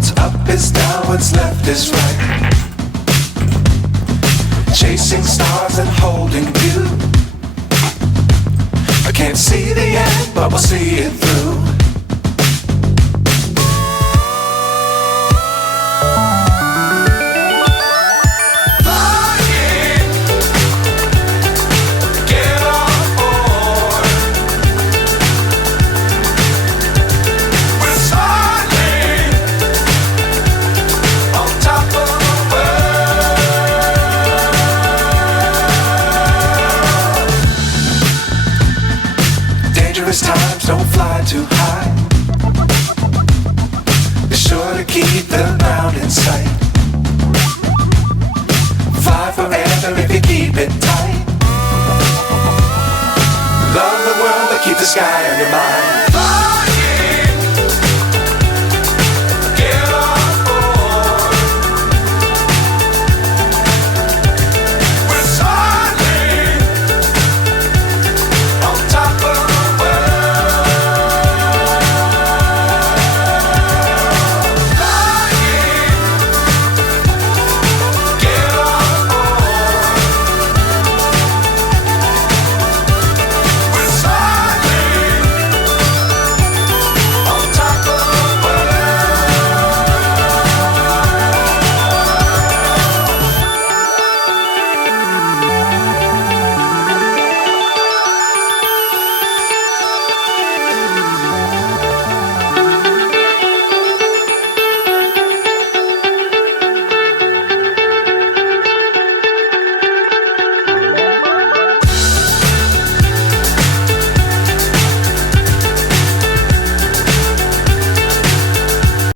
What's up is down, what's left is right. Chasing stars and holding you. I can't see the end, but we'll see it through. Dangerous times, don't fly too high. Be sure to keep the ground in sight. Fly forever if you keep it tight. Love the world, but keep the sky on your mind.